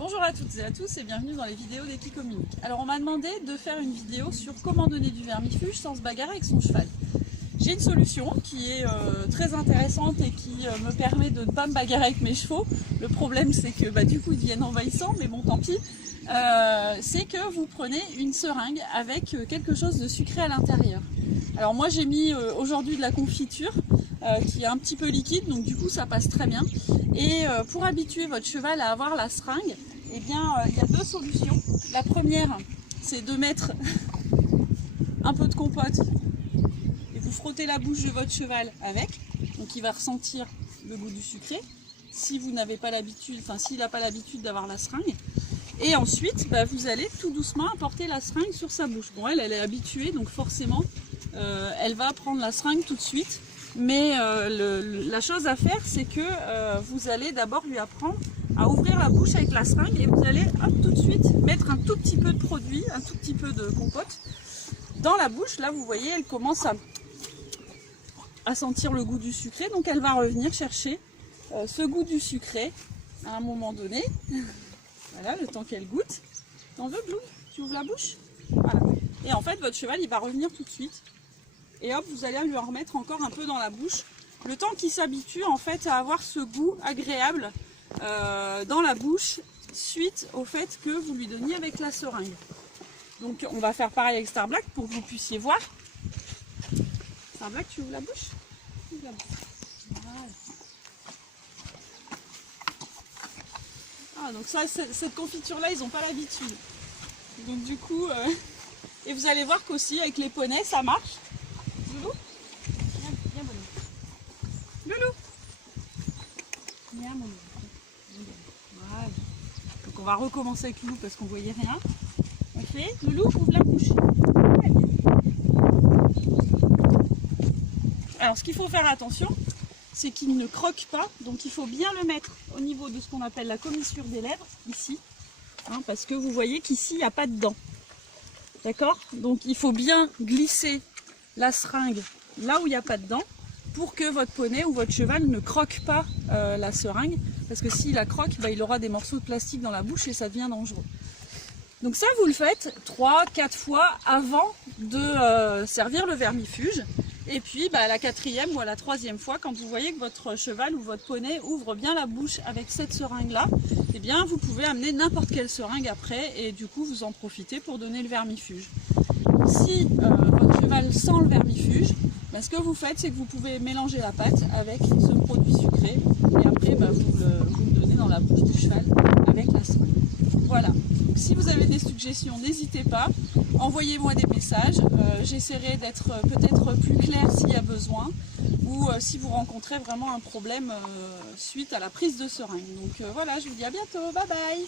Bonjour à toutes et à tous et bienvenue dans les vidéos d'Equicommunique. Alors on m'a demandé de faire une vidéo sur comment donner du vermifuge sans se bagarrer avec son cheval. J'ai une solution qui est très intéressante et qui me permet de ne pas me bagarrer avec mes chevaux. Le problème c'est que du coup ils deviennent envahissants, mais bon tant pis. C'est que vous prenez une seringue avec quelque chose de sucré à l'intérieur. Alors moi j'ai mis aujourd'hui de la confiture qui est un petit peu liquide, donc du coup ça passe très bien. Et pour habituer votre cheval à avoir la seringue, eh bien il y a deux solutions. La première, c'est de mettre un peu de compote et vous frottez la bouche de votre cheval avec, donc il va ressentir le goût du sucré. Si vous n'avez pas l'habitude, enfin s'il n'a pas l'habitude d'avoir la seringue. Et ensuite, vous allez tout doucement apporter la seringue sur sa bouche. Bon, elle est habituée, donc forcément, elle va prendre la seringue tout de suite. Mais la chose à faire, c'est que vous allez d'abord lui apprendre à ouvrir la bouche avec la seringue et vous allez tout de suite mettre un tout petit peu de produit, un tout petit peu de compote dans la bouche. Là, vous voyez, elle commence à sentir le goût du sucré, donc elle va revenir chercher ce goût du sucré à un moment donné. Voilà, le temps qu'elle goûte. T'en veux, Blue? Tu ouvres la bouche? Voilà. Et en fait, votre cheval, il va revenir tout de suite. Et hop, vous allez lui en remettre encore un peu dans la bouche. Le temps qu'il s'habitue en fait à avoir ce goût agréable dans la bouche suite au fait que vous lui donniez avec la seringue. Donc on va faire pareil avec Star Black pour que vous puissiez voir. Star Black, tu ouvres la bouche? Ouvre la bouche. Voilà. Ah, donc ça, cette confiture-là, ils n'ont pas l'habitude. Donc du coup, et vous allez voir qu'aussi avec les poneys, ça marche. Loulou, viens bonhomme. Loulou, viens mon loulou. Voilà. Donc on va recommencer avec Loulou parce qu'on ne voyait rien. On fait, Loulou, ouvre la bouche. Alors ce qu'il faut faire attention, c'est qu'il ne croque pas, donc il faut bien le mettre au niveau de ce qu'on appelle la commissure des lèvres, ici, parce que vous voyez qu'ici il n'y a pas de dents. D'accord? Donc il faut bien glisser la seringue là où il n'y a pas de dents pour que votre poney ou votre cheval ne croque pas la seringue, parce que s'il la croque, il aura des morceaux de plastique dans la bouche et ça devient dangereux. Donc ça, vous le faites 3-4 fois avant de servir le vermifuge. Et puis à la 4e ou à la 3e fois, quand vous voyez que votre cheval ou votre poney ouvre bien la bouche avec cette seringue-là, eh bien vous pouvez amener n'importe quelle seringue après et du coup vous en profitez pour donner le vermifuge. Si votre cheval sent le vermifuge, ce que vous faites, c'est que vous pouvez mélanger la pâte avec ce produit sucré et après vous le donnez dans la bouche du cheval avec la seringue. Voilà. Donc, si vous avez des suggestions, n'hésitez pas, envoyez-moi des messages, j'essaierai d'être peut-être plus claire s'il y a besoin, ou si vous rencontrez vraiment un problème suite à la prise de seringue. Donc voilà, je vous dis à bientôt, bye bye!